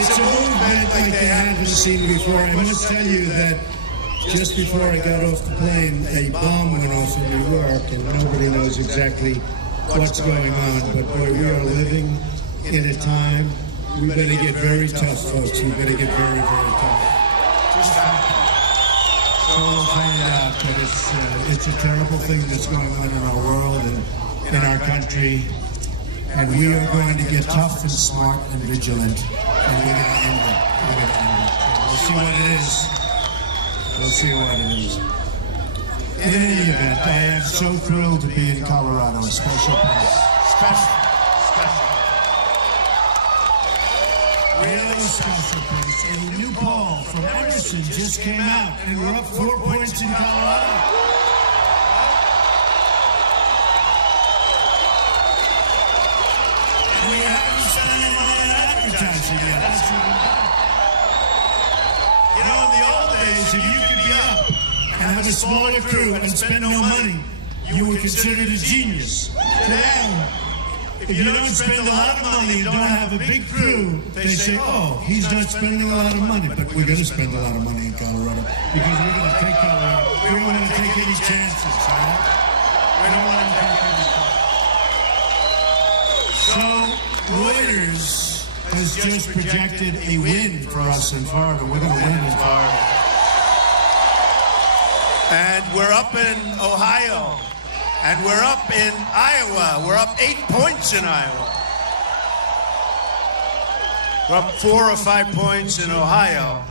It's a movement like they haven't seen before. I must tell you that just before I got off the plane, a bomb went off in New York, and nobody knows exactly what's going on. But boy, we are living in a time. We better get very tough, folks. We better get very, very tough. So we'll find out. But it's a terrible thing that's going on in our world and in our country. And we are going to get tough and smart and vigilant. And we're going to end it. We're going to end it. We'll see what it is. We'll see what it is. In any event, I am so thrilled to be in Colorado. A special place. Special. Really special place. A new poll from Emerson just came out, and we're up 4 points in Colorado. We haven't spent any money on advertising yet. You know, in the old days, if you could be up and have a smaller crew and spend no money, you were considered a genius. Today, if you don't spend a lot of money and don't have a big crew, they say, oh, he's not spending a lot of money. But we're going to spend a lot of money in Colorado because we're going to take Colorado. We don't want to take any chances, right? We don't want to take any chances. So, Reuters has just projected a win for us in Florida. We're going to win in Florida. And we're up in Ohio. And we're up in Iowa. We're up 8 points in Iowa. We're up 4 or 5 points in Ohio.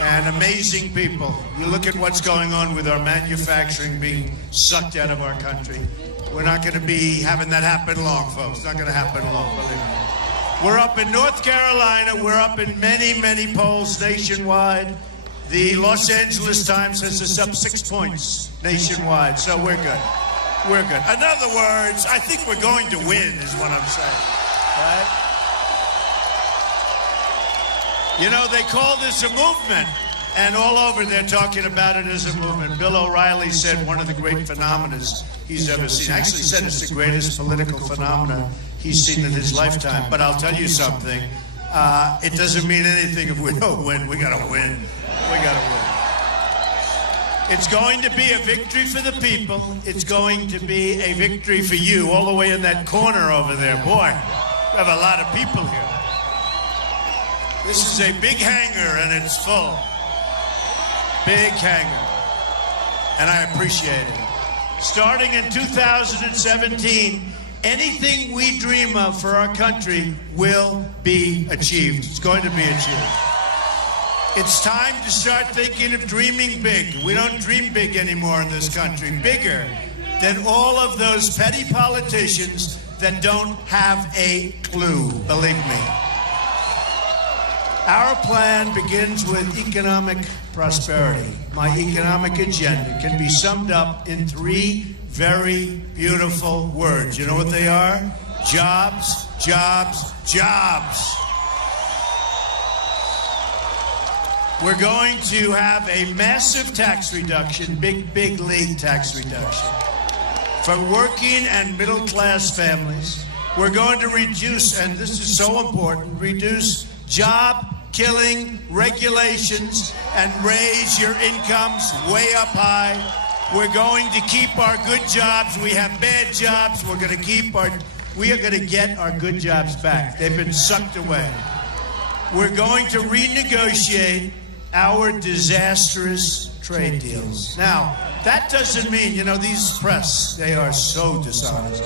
And amazing people. You look at what's going on with our manufacturing being sucked out of our country. We're not going to be having that happen long, folks. It's not going to happen long, believe me. We're up in North Carolina. We're up in many, many polls nationwide. The Los Angeles Times has us up 6 points nationwide, so we're good. We're good. In other words, I think we're going to win, is what I'm saying. Right? You know, they call this a movement, and all over they're talking about it as a movement. Bill O'Reilly said one of the great phenomena he's ever seen. Actually said it's the greatest political phenomena he's seen in his lifetime. But I'll tell you something. It doesn't mean anything if we don't win. We got to win. We got to win. It's going to be a victory for the people. It's going to be a victory for you, all the way in that corner over there. Boy, we have a lot of people here. This is a big hangar, and it's full. Big hangar. And I appreciate it. Starting in 2017, anything we dream of for our country will be achieved. It's going to be achieved. It's time to start thinking of dreaming big. We don't dream big anymore in this country. Bigger than all of those petty politicians that don't have a clue, believe me. Our plan begins with economic prosperity. My economic agenda can be summed up in 3 very beautiful words. You know what they are? Jobs, jobs, jobs. We're going to have a massive tax reduction, big league tax reduction for working and middle-class families. We're going to reduce, and this is so important, reduce job-killing regulations and raise your incomes way up high. We're going to keep our good jobs. We have bad jobs. We are going to get our good jobs back. They've been sucked away. We're going to renegotiate our disastrous trade deals. Now, that doesn't mean, you know, these press, they are so dishonest.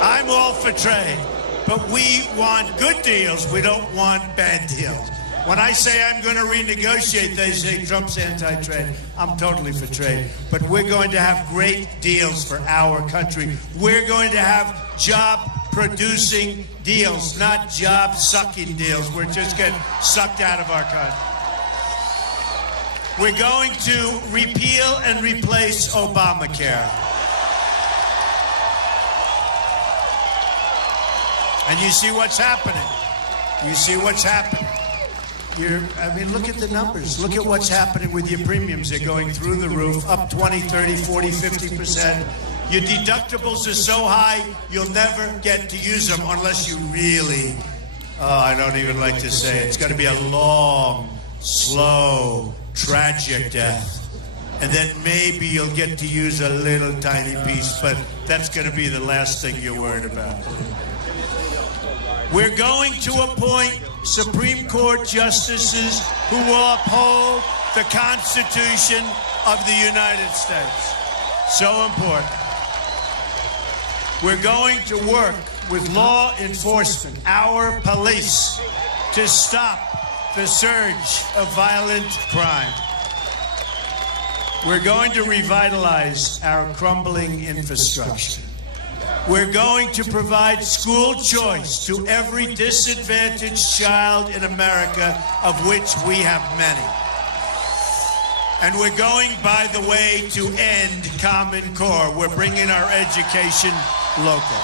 I'm all for trade, but we want good deals. We don't want bad deals. When I say I'm going to renegotiate, they say Trump's anti-trade. I'm totally for trade. But we're going to have great deals for our country. We're going to have job-producing deals, not job-sucking deals. We're just getting sucked out of our country. We're going to repeal and replace Obamacare. And you see what's happening. You see what's happening. Look at the numbers. Look at what's happening with your premiums. They're going through the roof, up 20, 30, 40, 50%. Your deductibles are so high, you'll never get to use them unless you really I don't even like to say it. It's going to be a long, slow, tragic death. And then maybe you'll get to use a little tiny piece, but that's going to be the last thing you're worried about. We're going to appoint Supreme Court justices who will uphold the Constitution of the United States. So important. We're going to work with law enforcement, our police, to stop the surge of violent crime. We're going to revitalize our crumbling infrastructure. We're going to provide school choice to every disadvantaged child in America, of which we have many. And we're going, by the way, to end Common Core. We're bringing our education local.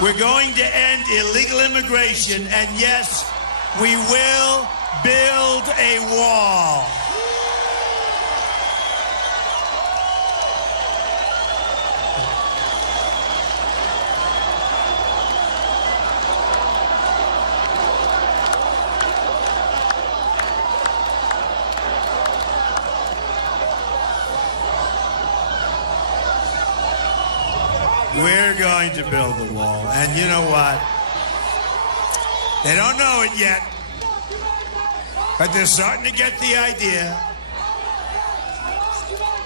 We're going to end illegal immigration, and yes, we will build a wall. We're going to build the wall. And you know what? They don't know it yet, but they're starting to get the idea.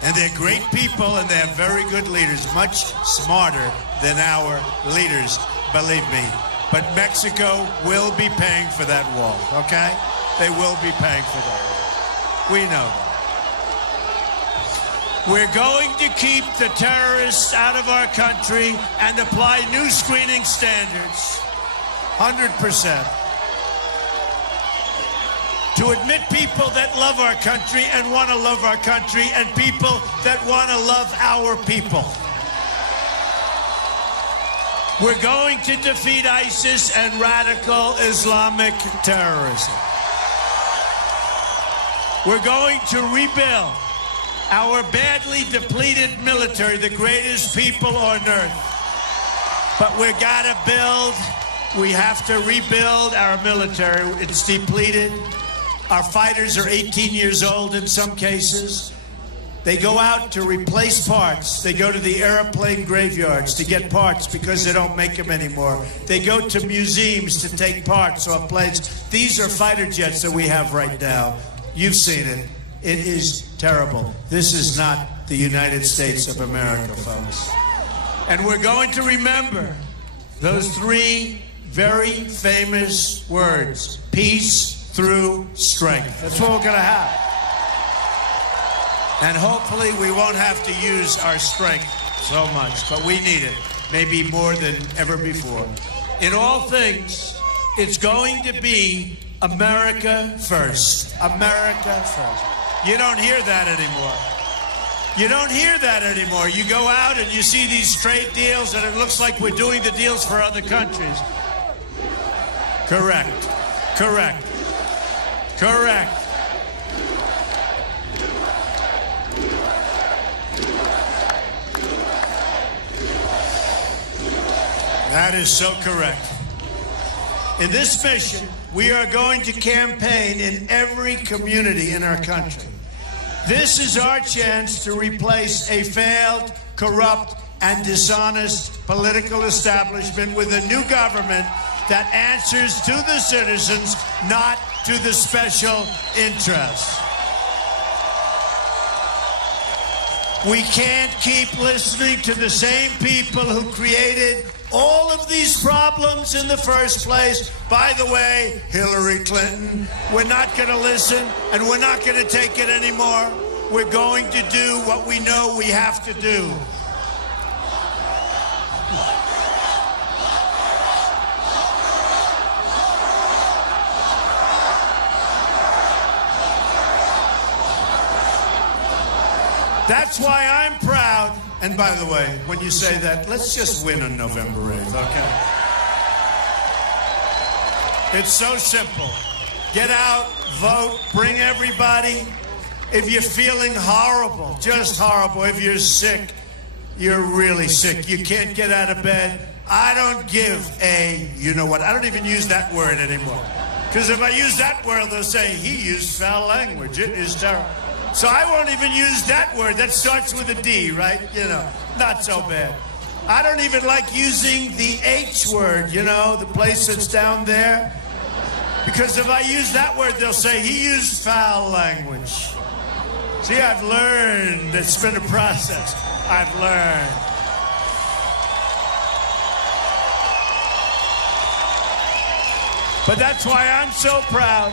And they're great people, and they have very good leaders, much smarter than our leaders, believe me. But Mexico will be paying for that wall, okay? They will be paying for that. We know that. We're going to keep the terrorists out of our country and apply new screening standards, 100%. To admit people that love our country and want to love our country, and people that want to love our people. We're going to defeat ISIS and radical Islamic terrorism. We're going to rebuild our badly depleted military, the greatest people on earth. But we gotta build, we have to rebuild our military. It's depleted. Our fighters are 18 years old in some cases. They go out to replace parts. They go to the airplane graveyards to get parts because they don't make them anymore. They go to museums to take parts off planes. These are fighter jets that we have right now. You've seen it. It is terrible. This is not the United States of America, folks. And we're going to remember those three very famous words: peace through strength. That's what we're going to have. And hopefully we won't have to use our strength so much, but we need it, maybe more than ever before. In all things, it's going to be America first. America first. You don't hear that anymore. You don't hear that anymore. You go out and you see these trade deals and it looks like we're doing the deals for other countries. Correct. Correct. Correct. That is so correct. In this mission, we are going to campaign in every community in our country. This is our chance to replace a failed, corrupt, and dishonest political establishment with a new government that answers to the citizens, not to the special interests. We can't keep listening to the same people who created all of these problems in the first place. By the way, Hillary Clinton, we're not going to listen, and we're not going to take it anymore. We're going to do what we know we have to do. That's why I'm proud. And by the way, when you say that, let's just win on November 8th, okay? It's so simple. Get out, vote, bring everybody. If you're feeling horrible, just horrible, if you're sick, you're really sick, you can't get out of bed, I don't give a, you know what, I don't even use that word anymore. Because if I use that word, they'll say, he used foul language. It is terrible. So I won't even use that word. That starts with a D, right? You know, not so bad. I don't even like using the H word, you know, the place that's down there. Because if I use that word, they'll say, he used foul language. See, I've learned. It's been a process. I've learned. But that's why I'm so proud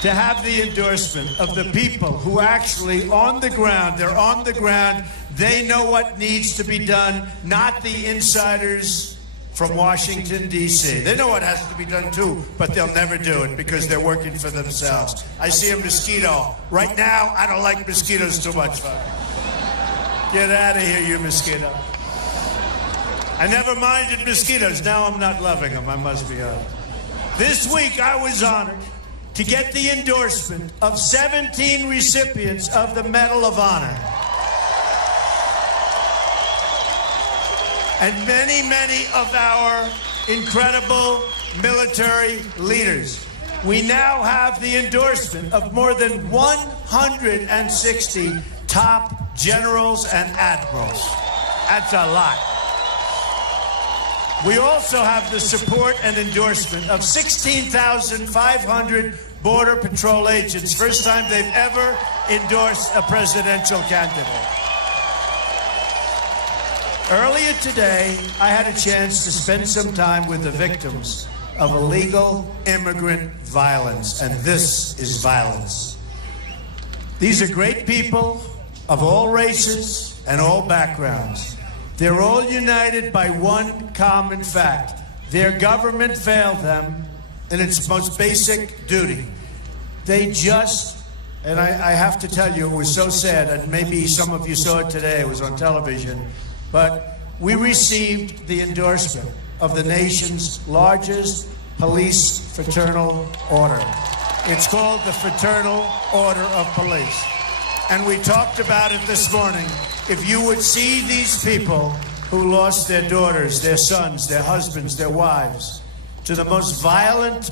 to have the endorsement of the people who actually on the ground, they're on the ground, they know what needs to be done, not the insiders from Washington, D.C. They know what has to be done too, but they'll never do it because they're working for themselves. I see a mosquito. Right now, I don't like mosquitoes too much. Get out of here, you mosquito. I never minded mosquitoes. Now I'm not loving them, I must be honest. This week, I was honored to get the endorsement of 17 recipients of the Medal of Honor. And many, many of our incredible military leaders. We now have the endorsement of more than 160 top generals and admirals. That's a lot. We also have the support and endorsement of 16,500 Border Patrol agents. First time they've ever endorsed a presidential candidate. Earlier today, I had a chance to spend some time with the victims of illegal immigrant violence, and this is violence. These are great people of all races and all backgrounds. They're all united by one common fact. Their government failed them in its most basic duty. They just, and I have to tell you, it was so sad, and maybe some of you saw it today, it was on television, but we received the endorsement of the nation's largest police fraternal order. It's called the Fraternal Order of Police. And we talked about it this morning. If you would see these people who lost their daughters, their sons, their husbands, their wives, to the most violent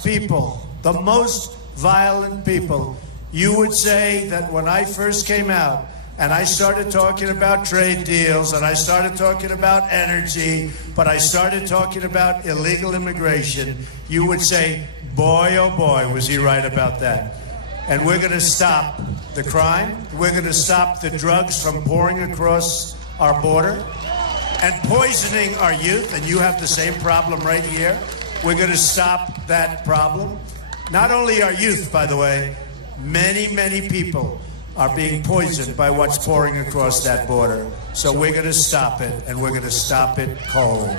people, you would say that when I first came out and I started talking about trade deals and I started talking about energy, but I started talking about illegal immigration, you would say, boy, oh boy, was he right about that. And we're going to stop the crime. We're going to stop the drugs from pouring across our border and poisoning our youth. And you have the same problem right here. We're going to stop that problem. Not only our youth, by the way, many, many people are being poisoned by what's pouring across that border. So we're going to stop it, and we're going to stop it cold.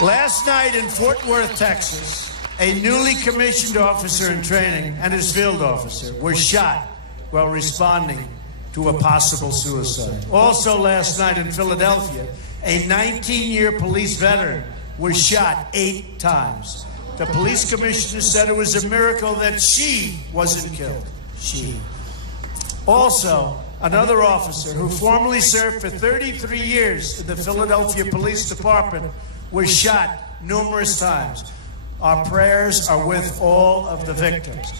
Last night in Fort Worth, Texas, a newly commissioned officer in training and his field officer were shot while responding to a possible suicide. Also last night in Philadelphia, a 19-year police veteran was shot 8 times. The police commissioner said it was a miracle that she wasn't killed. She. Also, another officer who formerly served for 33 years in the Philadelphia Police Department was shot numerous times. Our prayers are with all of the victims.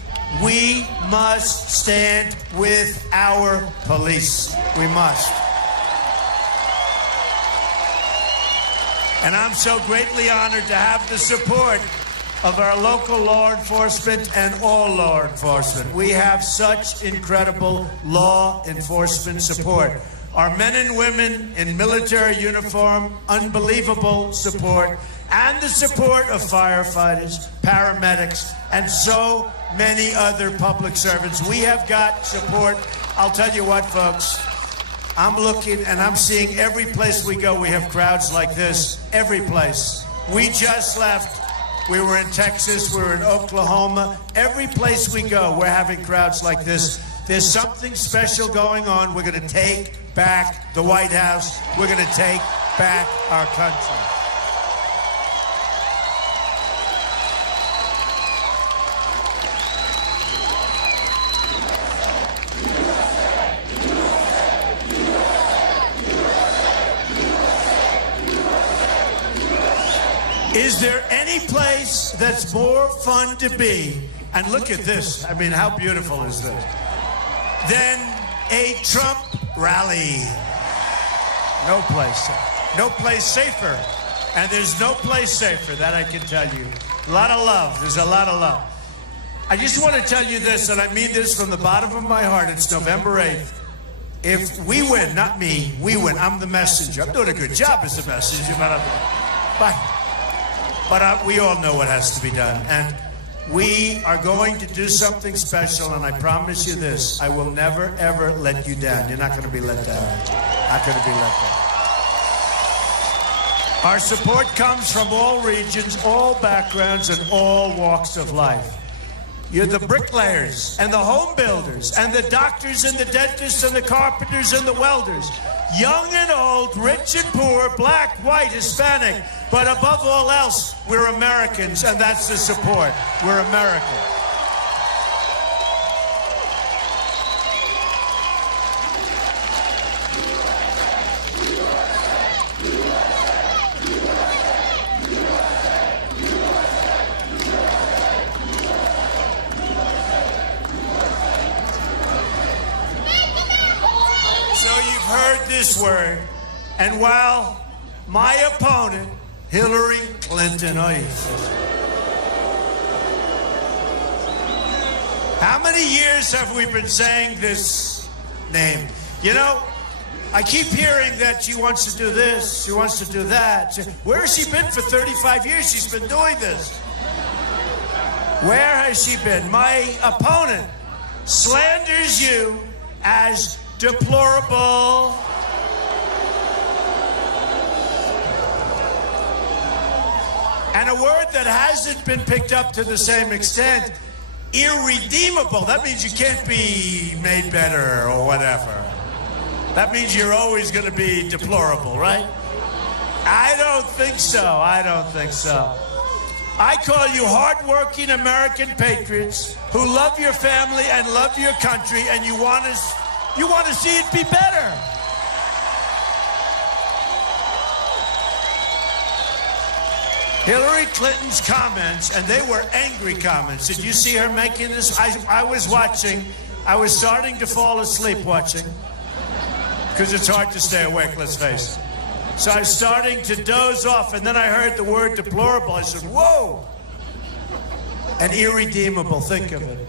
We must stand with our police. We must. And I'm so greatly honored to have the support of our local law enforcement and all law enforcement. We have such incredible law enforcement support. Our men and women in military uniform, unbelievable support, and the support of firefighters, paramedics, and so many other public servants. We have got support. I'll tell you what, folks, I'm looking and I'm seeing every place we go, we have crowds like this, every place. We just left. We were in Texas, we were in Oklahoma. Every place we go, we're having crowds like this. There's something special going on. We're going to take back the White House. We're going to take back our country. Is there any place that's more fun to be? And look at this. I mean, how beautiful is this? Than a Trump rally. No place. No place safer. And there's no place safer, that I can tell you. A lot of love. There's a lot of love. I just want to tell you this, and I mean this from the bottom of my heart. It's November 8th. If we win, not me, we win. I'm the messenger. I'm doing a good job as the messenger, but we all know what has to be done. And we are going to do something special, and I promise you this, I will never, ever let you down. You're not going to be let down. Not going to be let down. Our support comes from all regions, all backgrounds, and all walks of life. You're the bricklayers and the home builders and the doctors and the dentists and the carpenters and the welders. Young and old, rich and poor, black, white, Hispanic. But above all else, we're Americans, and that's the support. We're Americans. Heard this word, and while my opponent, Hillary Clinton, how many years have we been saying this name? You know, I keep hearing that she wants to do this, she wants to do that. Where has she been for 35 years? She's been doing this. Where has she been? My opponent slanders you as deplorable, and a word that hasn't been picked up to the same extent, irredeemable. That means you can't be made better or whatever. That means you're always going to be deplorable, right? I don't think so. I don't think so. I call you hardworking American patriots who love your family and love your country, and you want to see it be better. Hillary Clinton's comments, and they were angry comments. Did you see her making this? I was watching. I was starting to fall asleep watching, because it's hard to stay awake, let's face it. So I was starting to doze off, and then I heard the word deplorable. I said, whoa! And irredeemable, think of it.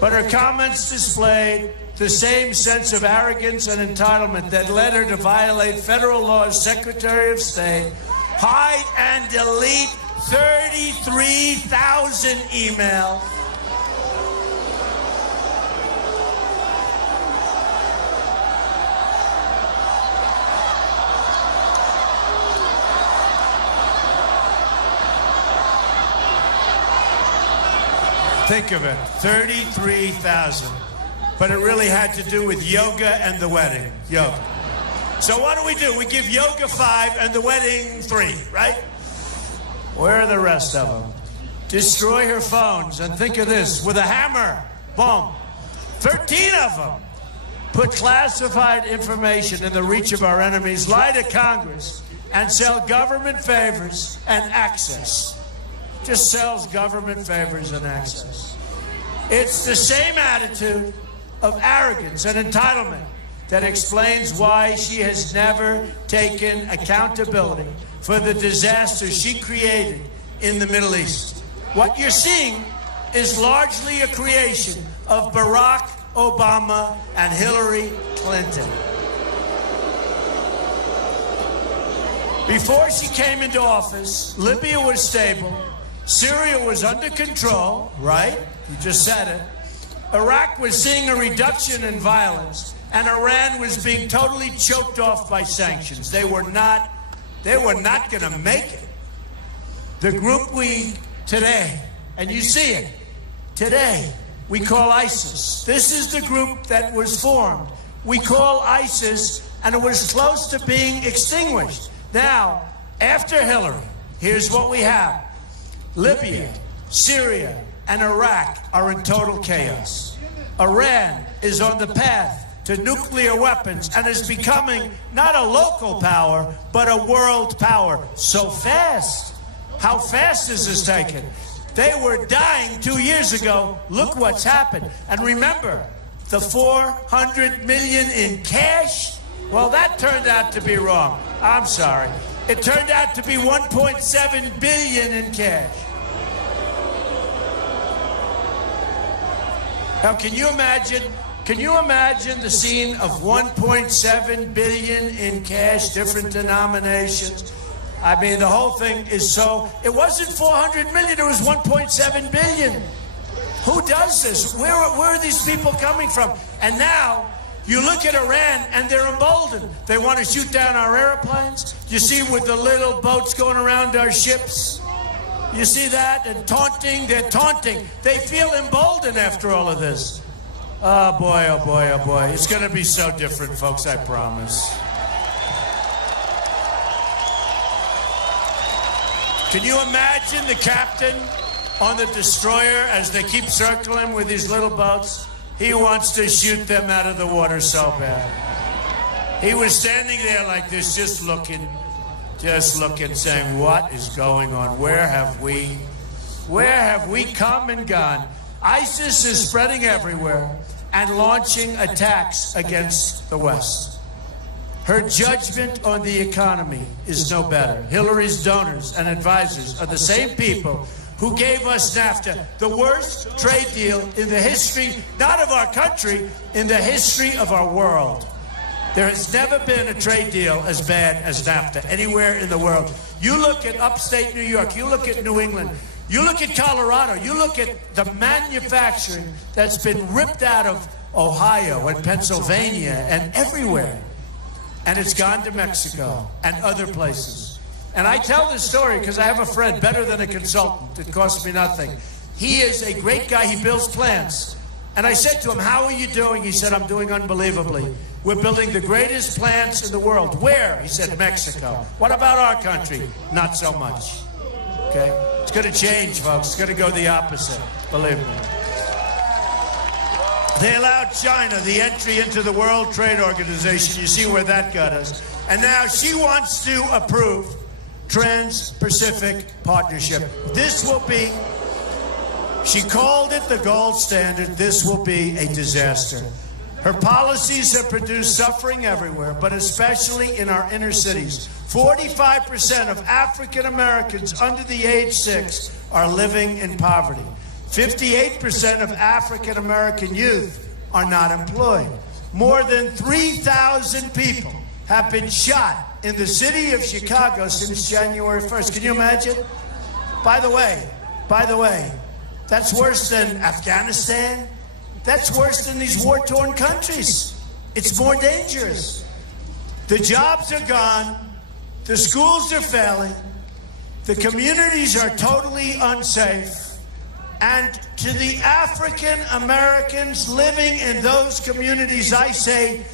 But her comments displayed the same sense of arrogance and entitlement that led her to violate federal law's Secretary of State, hide and delete 33,000 emails. Think of it, 33,000. But it really had to do with yoga and the wedding. Yoga. So what do? We give yoga 5 and the wedding 3, right? Where are the rest of them? Destroy her phones, and think of this, with a hammer, boom. 13 of them. Put classified information in the reach of our enemies, lie to Congress, and sell government favors and access. Just sells government favors and access. It's the same attitude of arrogance and entitlement that explains why she has never taken accountability for the disaster she created in the Middle East. What you're seeing is largely a creation of Barack Obama and Hillary Clinton. Before she came into office, Libya was stable, Syria was under control, right? You just said it. Iraq was seeing a reduction in violence, and Iran was being totally choked off by sanctions. They were not going to make it. The group we today, and you see it, today, we call ISIS. This is the group that was formed. We call ISIS, and it was close to being extinguished. Now, after Hillary, here's what we have. Libya, Syria, and Iraq are in total chaos. Iran is on the path to nuclear weapons and is becoming not a local power, but a world power. So fast. How fast is this taken? They were dying 2 years ago. Look what's happened. And remember, the $400 million in cash? Well, that turned out to be wrong. I'm sorry. It turned out to be $1.7 billion in cash. Now, can you imagine the scene of $1.7 billion in cash, different denominations? I mean, the whole thing is so... It wasn't $400 million, it was $1.7 billion. Who does this? Where are these people coming from? And now, you look at Iran, and they're emboldened. They want to shoot down our airplanes. You see with the little boats going around our ships? You see that? And taunting, they're taunting. They feel emboldened after all of this. Oh, boy, oh, boy, oh, boy. It's going to be so different, folks, I promise. Can you imagine the captain on the destroyer as they keep circling with these little boats? He wants to shoot them out of the water so bad. He was standing there like this, just looking, saying, what is going on? Where have we come and gone? ISIS is spreading everywhere and launching attacks against the West. Her judgment on the economy is no better. Hillary's donors and advisors are the same people who gave us NAFTA, the worst trade deal in the history, not of our country, in the history of our world. There has never been a trade deal as bad as NAFTA anywhere in the world. You look at upstate New York, you look at New England, you look at Colorado, you look at the manufacturing that's been ripped out of Ohio and Pennsylvania and everywhere. And it's gone to Mexico and other places. And I tell this story because I have a friend, better than a consultant. It costs me nothing. He is a great guy. He builds plants. And I said to him, how are you doing? He said, I'm doing unbelievably. We're building the greatest plants in the world. Where? He said, Mexico. What about our country? Not so much. Okay? It's going to change, folks. It's going to go the opposite. Believe me. They allowed China the entry into the World Trade Organization. You see where that got us. And now she wants to approve Trans-Pacific Partnership. This will be, she called it the gold standard. This will be a disaster. Her policies have produced suffering everywhere, but especially in our inner cities. 45% of African Americans under the age 6 are living in poverty. 58% of African American youth are not employed. More than 3,000 people have been shot in the city of Chicago since January 1st. Can you imagine? By the way, that's worse than Afghanistan. That's worse than these war-torn countries. It's more dangerous. The jobs are gone. The schools are failing. The communities are totally unsafe. And to the African Americans living in those communities, I say,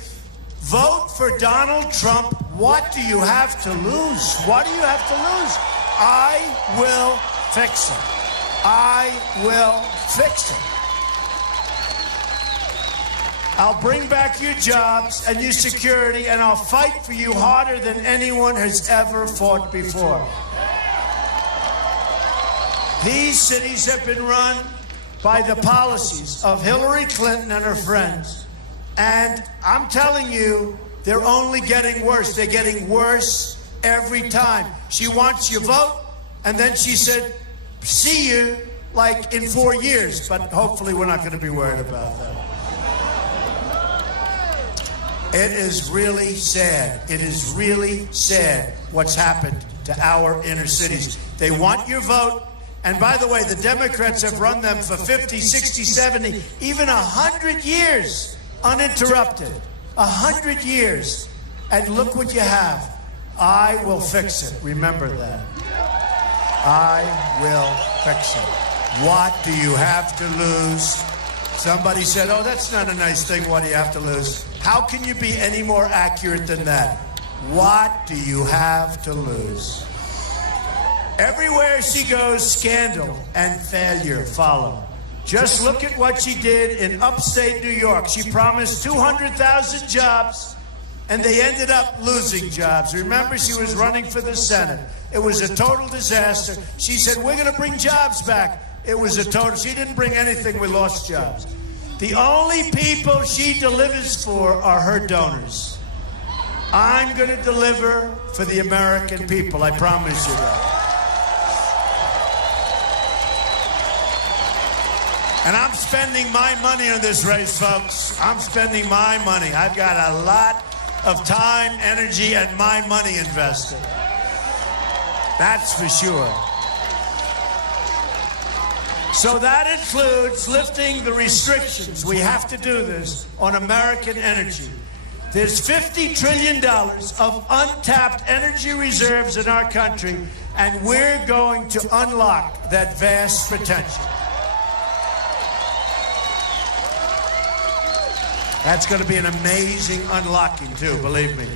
vote for Donald Trump. What do you have to lose? What do you have to lose? I will fix it. I will fix it. I'll bring back your jobs and your security, and I'll fight for you harder than anyone has ever fought before. These cities have been run by the policies of Hillary Clinton and her friends. And I'm telling you, they're only getting worse. They're getting worse every time. She wants your vote, and then she said, see you, like, in 4 years. But hopefully we're not going to be worried about that. It is really sad. It is really sad what's happened to our inner cities. They want your vote. And by the way, the Democrats have run them for 50, 60, 70, even 100 years uninterrupted. 100 years. And look what you have. I will fix it. Remember that. I will fix it. What do you have to lose? Somebody said, oh, that's not a nice thing. What do you have to lose? How can you be any more accurate than that? What do you have to lose? Everywhere she goes, scandal and failure follow. Just look at what she did in upstate New York. She promised 200,000 jobs, and they ended up losing jobs. Remember, she was running for the Senate. It was a total disaster. She said, we're going to bring jobs back. It was a total. She didn't bring anything. We lost jobs. The only people she delivers for are her donors. I'm going to deliver for the American people. I promise you that. And I'm spending my money on this race, folks. I'm spending my money. I've got a lot of time, energy, and my money invested. That's for sure. So that includes lifting the restrictions. We have to do this on American energy. There's $50 trillion of untapped energy reserves in our country, and we're going to unlock that vast potential. That's going to be an amazing unlocking, too, believe me.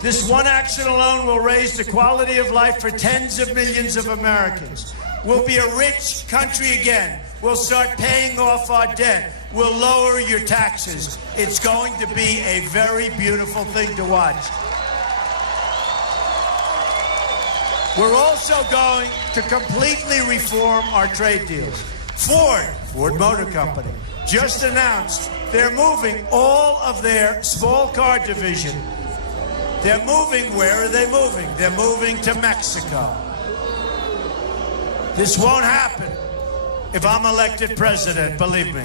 This one action alone will raise the quality of life for tens of millions of Americans. We'll be a rich country again. We'll start paying off our debt. We'll lower your taxes. It's going to be a very beautiful thing to watch. We're also going to completely reform our trade deals. Ford Motor Company, just announced they're moving all of their small car division. They're moving, where are they moving? They're moving to Mexico. This won't happen if I'm elected president, believe me.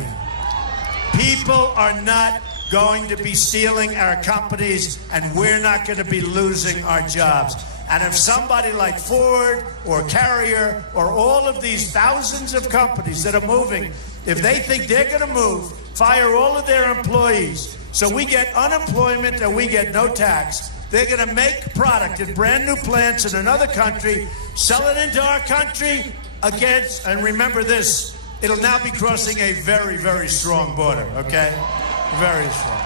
People are not going to be stealing our companies, and we're not going to be losing our jobs. And if somebody like Ford or Carrier or all of these thousands of companies that are moving, if they think they're going to move, fire all of their employees, so we get unemployment and we get no tax, they're going to make product in brand new plants in another country, sell it into our country against, and remember this, it'll now be crossing a very, very strong border, okay? Very strong.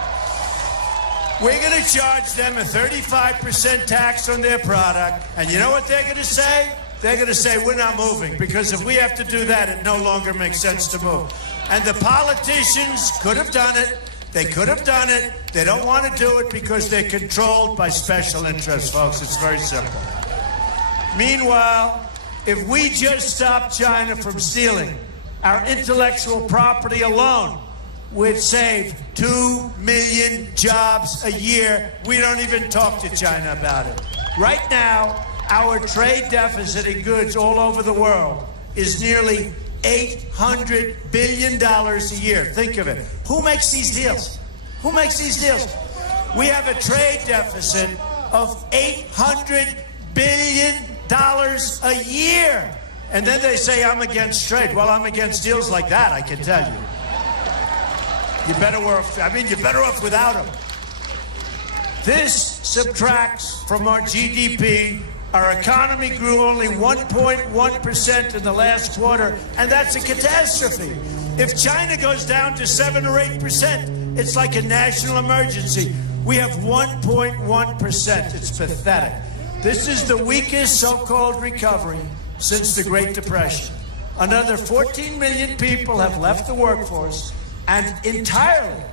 We're going to charge them a 35% tax on their product, and you know what they're going to say? They're going to say, we're not moving, because if we have to do that, it no longer makes sense to move. And the politicians could have done it. They could have done it. They don't want to do it because they're controlled by special interests, folks. It's very simple. Meanwhile, if we just stop China from stealing, our intellectual property alone would save 2 million jobs a year. We don't even talk to China about it. Right now, our trade deficit in goods all over the world is nearly $800 billion a year. Think of it. Who makes these deals? Who makes these deals? We have a trade deficit of $800 billion a year. And then they say, I'm against trade. Well, I'm against deals like that, I can tell you. You're better off without them. This subtracts from our GDP. Our economy grew only 1.1% in the last quarter, and that's a catastrophe. If China goes down to 7 or 8%, it's like a national emergency. We have 1.1%. It's pathetic. This is the weakest so-called recovery since the Great Depression. Another 14 million people have left the workforce, and entirely,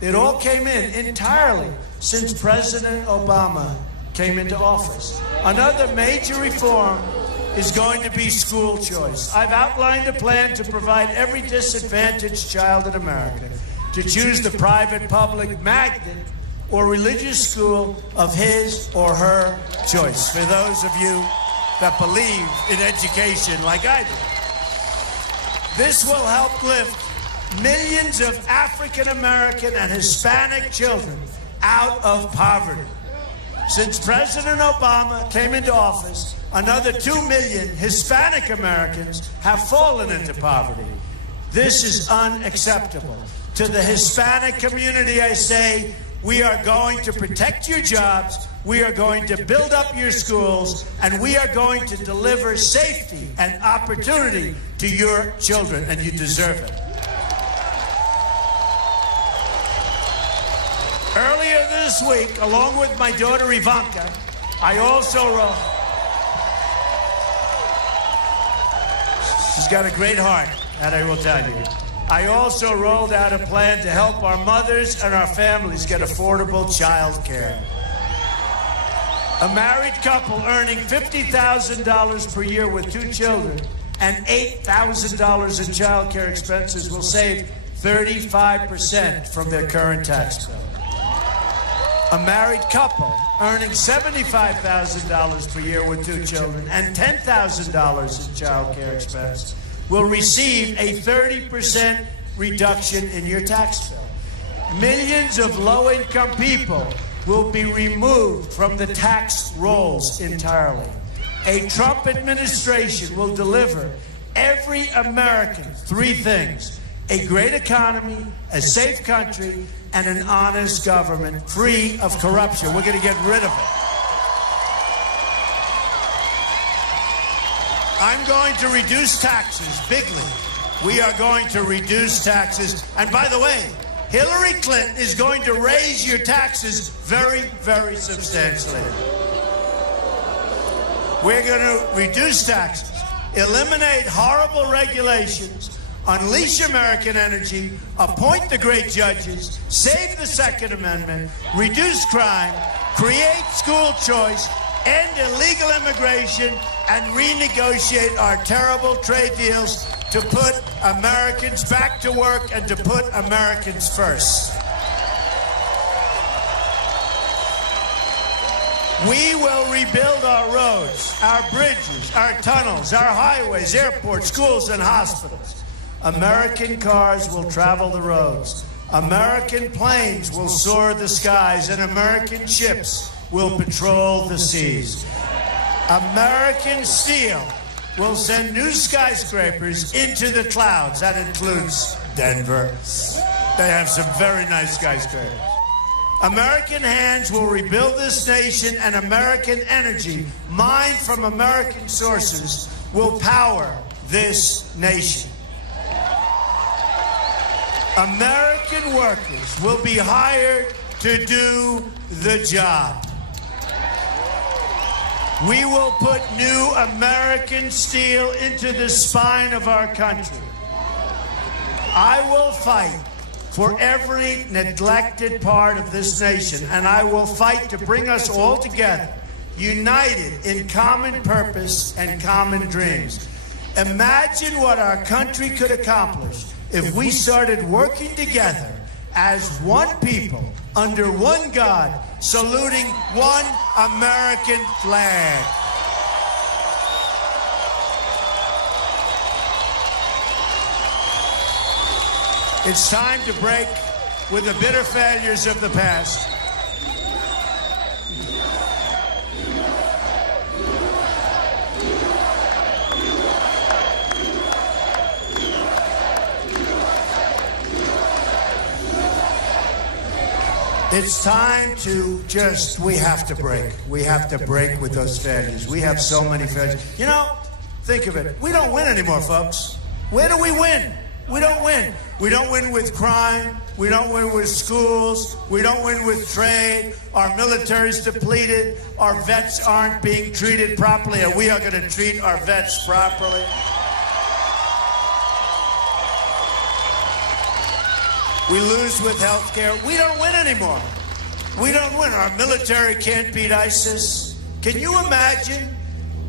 it all came in entirely since President Obama came into office. Another major reform is going to be school choice. I've outlined a plan to provide every disadvantaged child in America to choose the private, public, magnet, or religious school of his or her choice. For those of you that believe in education like I do. This will help lift millions of African American and Hispanic children out of poverty. Since President Obama came into office, another 2 million Hispanic Americans have fallen into poverty. This is unacceptable. To the Hispanic community, I say, we are going to protect your jobs, we are going to build up your schools, and we are going to deliver safety and opportunity to your children, and you deserve it. Earlier this week, along with my daughter Ivanka, I also wrote... She's got a great heart, that I will tell you. I also rolled out a plan to help our mothers and our families get affordable child care. A married couple earning $50,000 per year with 2 children and $8,000 in child care expenses will save 35% from their current tax bill. A married couple earning $75,000 per year with 2 children and $10,000 in child care expense will receive a 30% reduction in your tax bill. Millions of low-income people will be removed from the tax rolls entirely. A Trump administration will deliver every American 3 things: a great economy, a safe country, and an honest government free of corruption. We're going to get rid of it. I'm going to reduce taxes bigly. We are going to reduce taxes. And by the way, Hillary Clinton is going to raise your taxes very, very substantially. We're going to reduce taxes, eliminate horrible regulations, unleash American energy, appoint the great judges, save the Second Amendment, reduce crime, create school choice, end illegal immigration, and renegotiate our terrible trade deals to put Americans back to work and to put Americans first. We will rebuild our roads, our bridges, our tunnels, our highways, airports, schools, and hospitals. American cars will travel the roads. American planes will soar the skies, and American ships will patrol the seas. American steel will send new skyscrapers into the clouds. That includes Denver. They have some very nice skyscrapers. American hands will rebuild this nation, and American energy, mined from American sources, will power this nation. American workers will be hired to do the job. We will put new American steel into the spine of our country. I will fight for every neglected part of this nation, and I will fight to bring us all together, united in common purpose and common dreams. Imagine what our country could accomplish if we started working together as one people, under one God, saluting one American flag. It's time to break with the bitter failures of the past. It's time to we have to break. We have to break with those failures. We have so many failures. You know, think of it. We don't win anymore, folks. Where do we win? We don't win. We don't win with crime. We don't win with schools. We don't win with trade. Our military's depleted. Our vets aren't being treated properly, and we are going to treat our vets properly. We lose with health care. We don't win anymore. We don't win. Our military can't beat ISIS. Can you imagine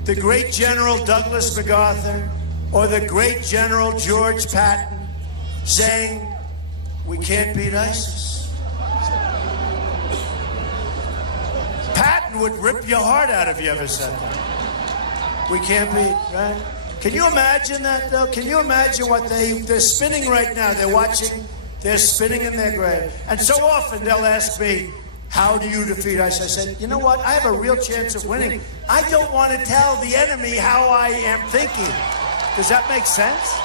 the great General Douglas MacArthur or the great General George Patton saying, we can't beat ISIS? Patton would rip your heart out if you ever said that. We can't beat, right? Can you imagine that, though? Can you imagine what they're spinning right now? They're watching. They're spinning in their grave. And so often they'll ask me, how do you defeat ISIS? I said, you know what? I have a real chance of winning. I don't want to tell the enemy how I am thinking. Does that make sense?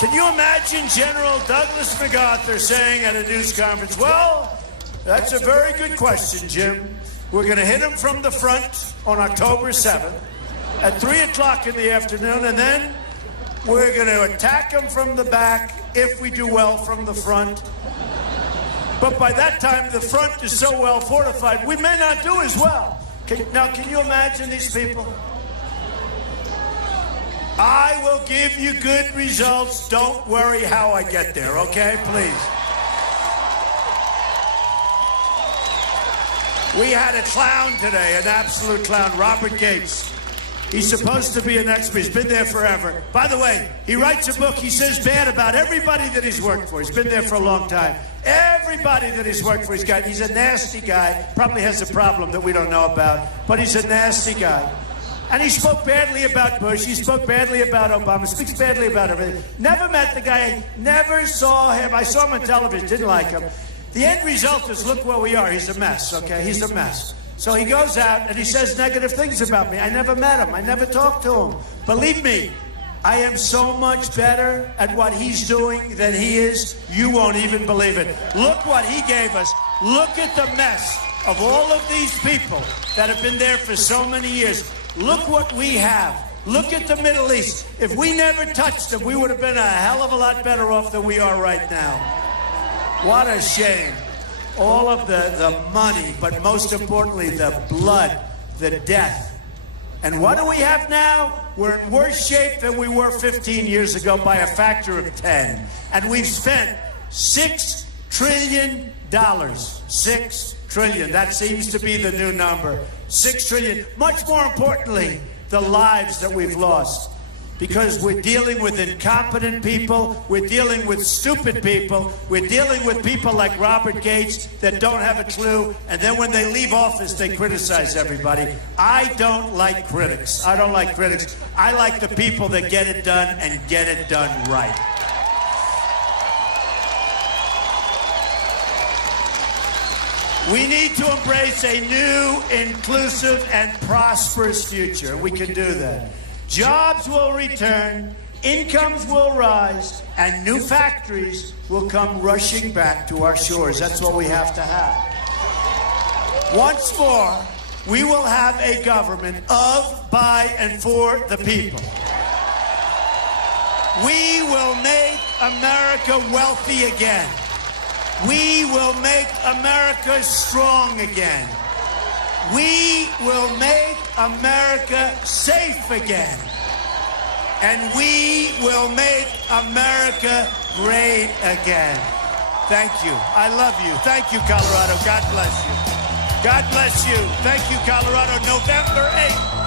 Can you imagine General Douglas MacArthur saying at a news conference, well, that's a very good question, Jim. We're going to hit him from the front on October 7th at 3 o'clock in the afternoon, and then we're going to attack them from the back if we do well from the front. But by that time, the front is so well fortified, we may not do as well. Can you imagine these people? I will give you good results. Don't worry how I get there, okay? Please. We had a clown today, an absolute clown, Robert Gates. He's supposed to be an expert. He's been there forever. By the way, he writes a book. He says bad about everybody that he's worked for. He's been there for a long time. Everybody that he's worked for, he's a nasty guy. Probably has a problem that we don't know about, but he's a nasty guy. And he spoke badly about Bush. He spoke badly about Obama. Speaks badly about everything. Never met the guy. Never saw him. I saw him on television. Didn't like him. The end result is, look where we are. He's a mess, okay? He's a mess. So he goes out and he says negative things about me. I never met him. I never talked to him. Believe me, I am so much better at what he's doing than he is. You won't even believe it. Look what he gave us. Look at the mess of all of these people that have been there for so many years. Look what we have. Look at the Middle East. If we never touched them, we would have been a hell of a lot better off than we are right now. What a shame. All of the money, but most importantly, the blood, the death. And what do we have now? We're in worse shape than we were 15 years ago by a factor of 10. And we've spent $6 trillion. $6 trillion. That seems to be the new number. $6 trillion. Much more importantly, the lives that we've lost. Because we're dealing with incompetent people, we're dealing with stupid people, we're dealing with people like Robert Gates that don't have a clue, and then when they leave office, they criticize everybody. I don't like critics. I don't like critics. I like the people that get it done and get it done right. We need to embrace a new, inclusive, and prosperous future. We can do that. Jobs will return, incomes will rise, and new factories will come rushing back to our shores. That's what we have to have. Once more, we will have a government of, by, and for the people. We will make America wealthy again. We will make America strong again. We will make America safe again. And we will make America great again. Thank you. I love you. Thank you, Colorado. God bless you. God bless you. Thank you, Colorado. November 8th.